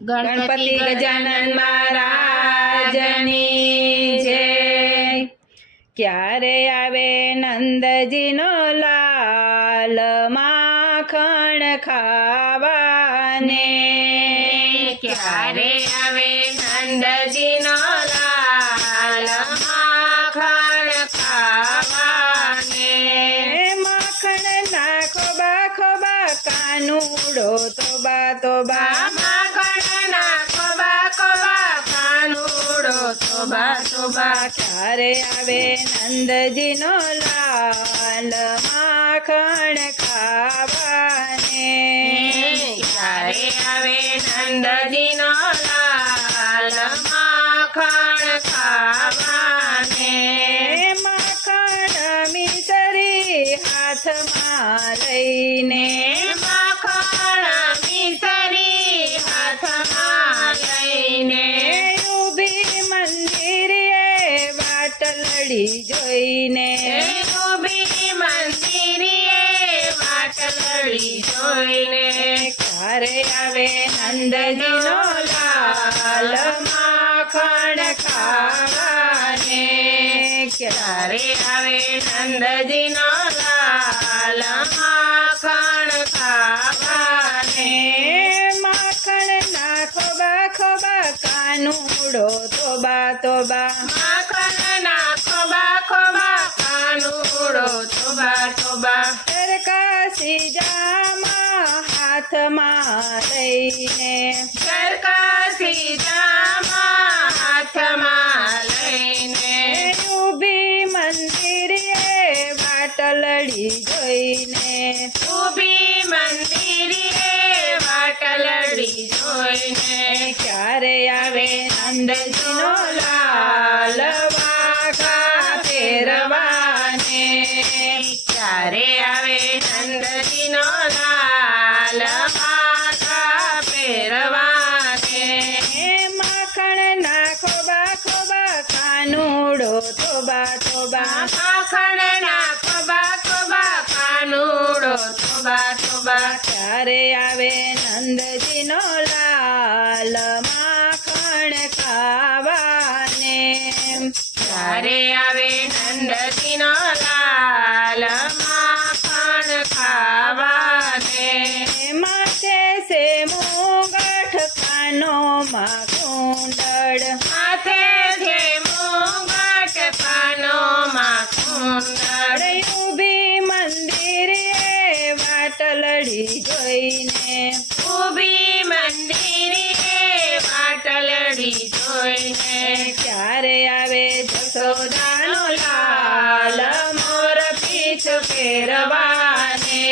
ગણપતિ ગજાનન મહારાજની જય. ક્યારે આવે નંદજીનો લાલ માખણ ખાવાને? ક્યારે આવે નંદજીનો લાલ માખણ ખાવાને? માખણ નાખો બા ખોબા કાનુડો તોબા તોબા માખણ તોબા તોબા ક્યારે આવે નંદજીનો લાલ માખણ? વાટલડી જોઈને. ઊભી મંદિરે વાટલડી જોઈને. ક્યારે આવે નંદજીનો લાલ માખણ ખાવાને? ક્યારે આવે નંદજીનો લાલ માખણ ખાવાને? માખણ નાખો બા ખોબા કાનુડો તોબા તોબા. ખોબા. કાનુડો તોબા સરકાસી જામાં હાથમાં લઈને. સરકાસી જામા હાથમાં લઈને. ઊભી મંદિરે વાટલડી જોઈને. ઊભી મંદિરે વાટલડી જોઈને. ક્યારે આવે નંદજીનો લાલ ક્યારે આવે નંદજીનો લાલ માતા પહેરવાને. એ માખણ નાખો બા ખોબા કાનુડો થોબા. તોબા માખણ નાખો બા ખોબા કાનુડો થોબા. તોબા ક્યારે આવે નંદજીનો લાલ માખણ ખાવાને. ક્યારે આવે નંદજીનો કાનોમાં કુંડળ માથે છે મુગટ કાનોમાં કુંડળ ઊભી મંદિરે વાટલડી જોઈને. ઊભી મંદિરે વાટલડી જોઈને. ક્યારે આવે જસોદાનો લાલ મોર પીછ ફેરવાને?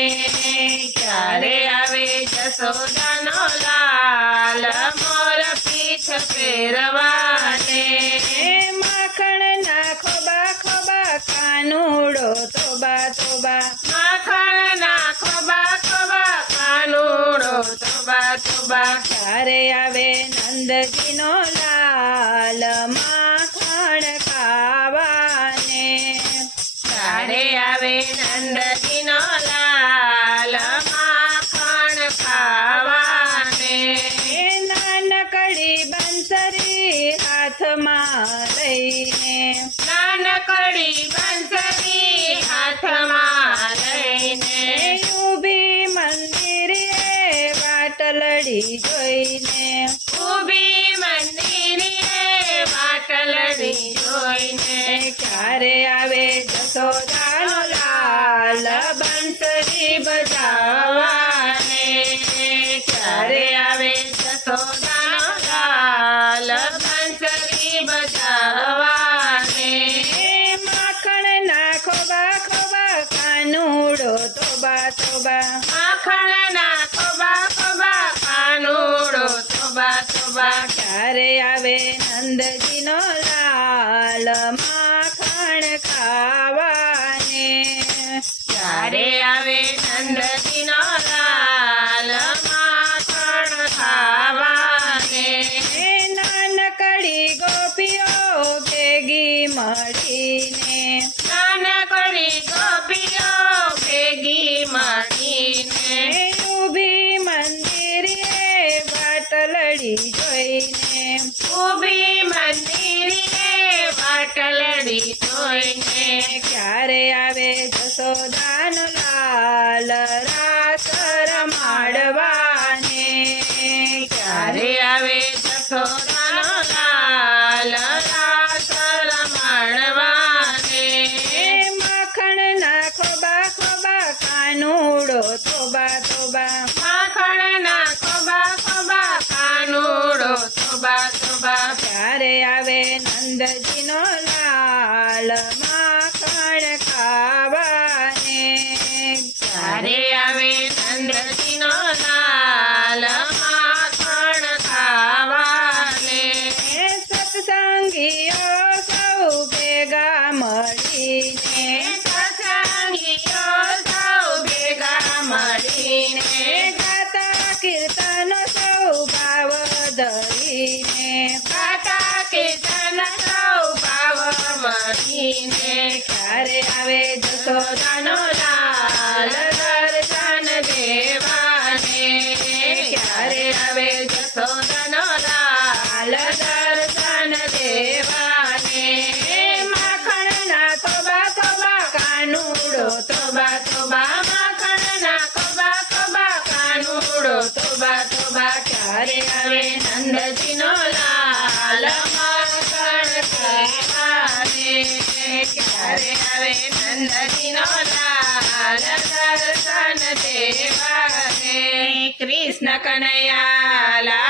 ક્યારે આવે જસોદાનો લાલ પીછ માખણ નાખો બા ખોબા કાનુડો તોબા તોબા. માખણ નાખો બા ખોબા કાનુડો તોબા તોબા. ક્યારે આવે નંદજીનો લાલ માખણ ખાવાને? ક્યારે આવે નંદજીનો નાનકડી બંસરી હાથમાં લઈને ઊભી મંદિરે વાટલડી જોઈને. ઊભી મંદિરે વાટલડી જોઈને. ક્યારે ક્યારે આવે નંદજીનો લાલ માખણ ખાવાને? ક્યારે આવે નંદજીનો જોઈને ક્યારે આવે જશોદાનો થોબા થોબા ત્યારે આવે નંદજીનો લાલ માખણ કાનુડો તોબા તોબા માખણના કોબા કોબા કાનુડો તોબા તોબા ક્યારે આવે નંદજીનો લાલ માખણ કહેવાને ક્યારે આવે નંદજીનો લાલ દર્શન દેવાને કૃષ્ણ કનૈયા લાલ